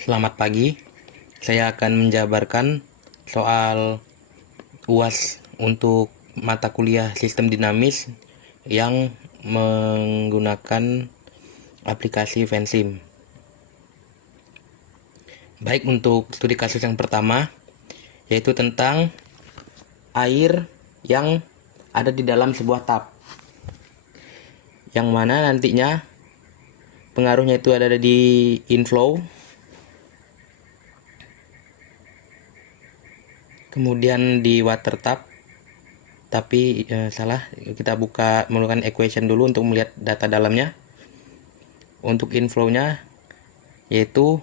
Selamat pagi, saya akan menjabarkan soal UAS untuk mata kuliah sistem dinamis yang menggunakan aplikasi Vensim. Baik, untuk studi kasus yang pertama, yaitu tentang air yang ada di dalam sebuah tap, yang mana nantinya pengaruhnya itu ada di inflow, kemudian di water tap. Tapi salah, kita menggunakan equation dulu untuk melihat data dalamnya. Untuk inflow-nya, yaitu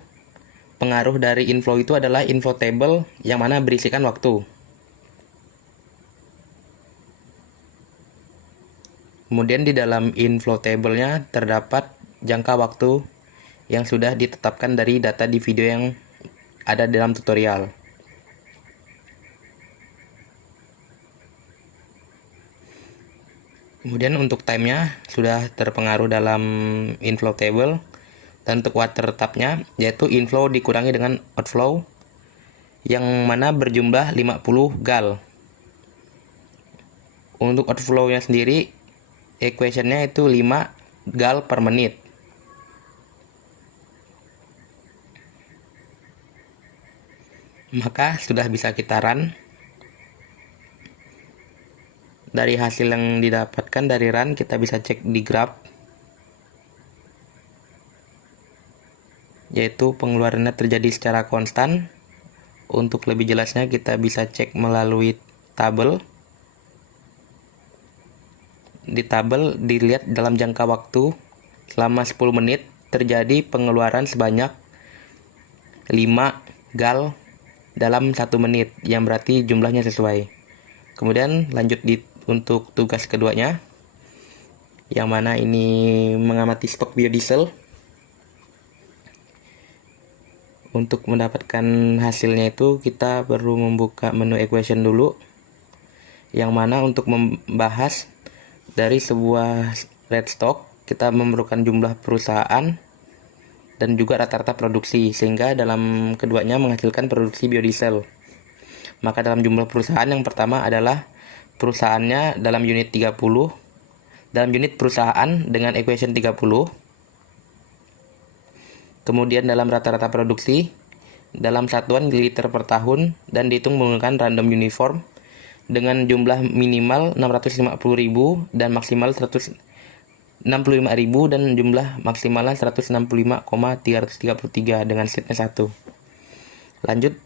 pengaruh dari inflow itu adalah inflow table yang mana berisikan waktu. Kemudian di dalam inflow table-nya terdapat jangka waktu yang sudah ditetapkan dari data di video yang ada dalam tutorial. Kemudian untuk time-nya sudah terpengaruh dalam inflow table. Dan untuk water tap-nya, yaitu inflow dikurangi dengan outflow yang mana berjumlah 50 gal. Untuk outflow-nya sendiri, equation-nya itu 5 gal per menit. Maka sudah bisa kita run. Dari hasil yang didapatkan dari run, kita bisa cek di graph, yaitu pengeluarannya terjadi secara konstan. Untuk lebih jelasnya kita bisa cek melalui tabel. Di tabel dilihat dalam jangka waktu selama 10 menit terjadi pengeluaran sebanyak 5 gal dalam 1 menit, yang berarti jumlahnya sesuai. Kemudian lanjut untuk tugas keduanya, yang mana ini mengamati stok biodiesel. Untuk mendapatkan hasilnya itu kita perlu membuka menu equation dulu, yang mana untuk membahas dari sebuah red stock kita memerlukan jumlah perusahaan dan juga rata-rata produksi, sehingga dalam keduanya menghasilkan produksi biodiesel. Maka dalam jumlah perusahaan yang pertama adalah perusahaannya dalam unit 30, dalam unit perusahaan dengan equation 30. Kemudian dalam rata-rata produksi dalam satuan liter per tahun dan dihitung menggunakan random uniform dengan jumlah minimal 650.000 dan maksimal 165.000 dan jumlah maksimalnya 165,333 dengan setnya 1. Lanjut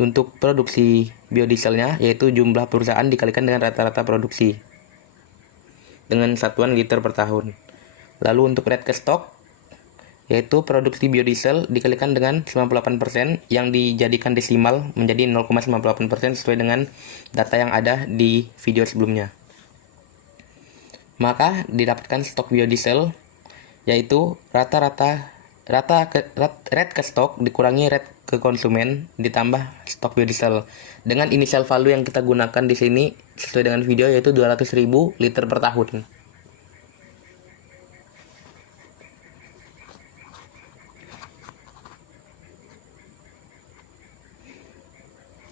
untuk produksi biodieselnya, yaitu jumlah perusahaan dikalikan dengan rata-rata produksi dengan satuan liter per tahun. Lalu untuk red ke stok, yaitu produksi biodiesel dikalikan dengan 98% yang dijadikan desimal menjadi 0,98% sesuai dengan data yang ada di video sebelumnya. Maka didapatkan stok biodiesel, yaitu red ke stok dikurangi red ke konsumen ditambah stok biodiesel dengan initial value yang kita gunakan di sini sesuai dengan video, yaitu 200.000 liter per tahun.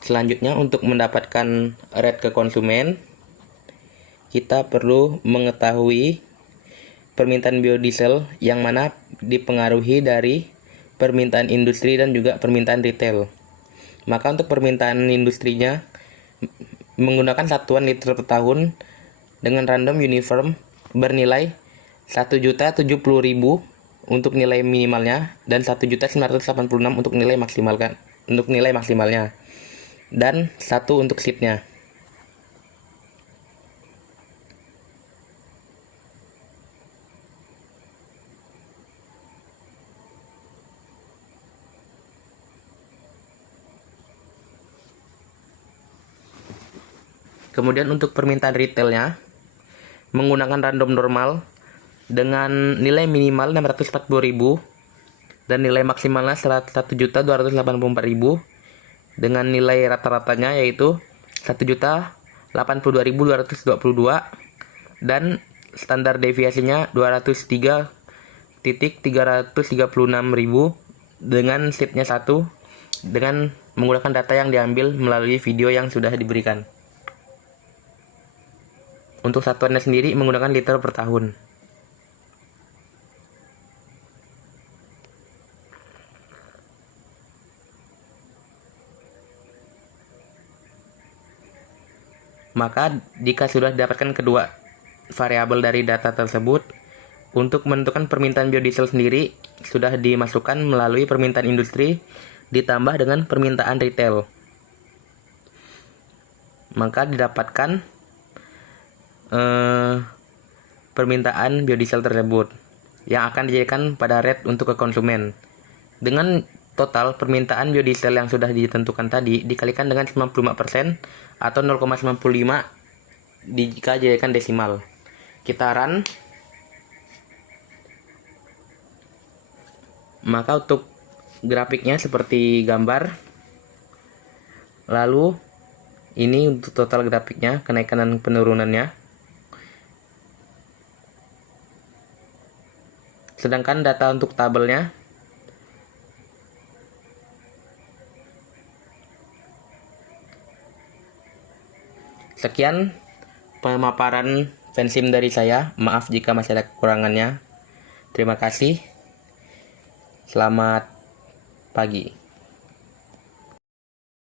Selanjutnya, untuk mendapatkan red ke konsumen, kita perlu mengetahui permintaan biodiesel yang mana dipengaruhi dari permintaan industri dan juga permintaan retail. Maka untuk permintaan industrinya menggunakan satuan liter per tahun dengan random uniform bernilai 1.070.000 untuk nilai minimalnya dan 1.986 untuk nilai maksimalnya dan 1 untuk sheet-nya. Kemudian untuk permintaan retailnya menggunakan random normal dengan nilai minimal 640.000 dan nilai maksimalnya 1.284.000 dengan nilai rata-ratanya yaitu 1.082.222 dan standar deviasinya 203.336.000 dengan sheetnya 1 dengan menggunakan data yang diambil melalui video yang sudah diberikan. Untuk satuannya sendiri menggunakan liter per tahun. Maka jika sudah didapatkan kedua variabel dari data tersebut, untuk menentukan permintaan biodiesel sendiri sudah dimasukkan melalui permintaan industri ditambah dengan permintaan retail. Maka didapatkan permintaan biodiesel tersebut yang akan dijadikan pada rate untuk ke konsumen. Dengan total permintaan biodiesel yang sudah ditentukan tadi dikalikan dengan 95% atau 0,95 jika dijadikan desimal. Kita run. Maka untuk grafiknya seperti gambar. Lalu ini untuk total grafiknya, kenaikan dan penurunannya. Sedangkan data untuk tabelnya sekian pemaparan Fensim dari saya. Maaf jika masih ada kekurangannya. Terima kasih. Selamat pagi.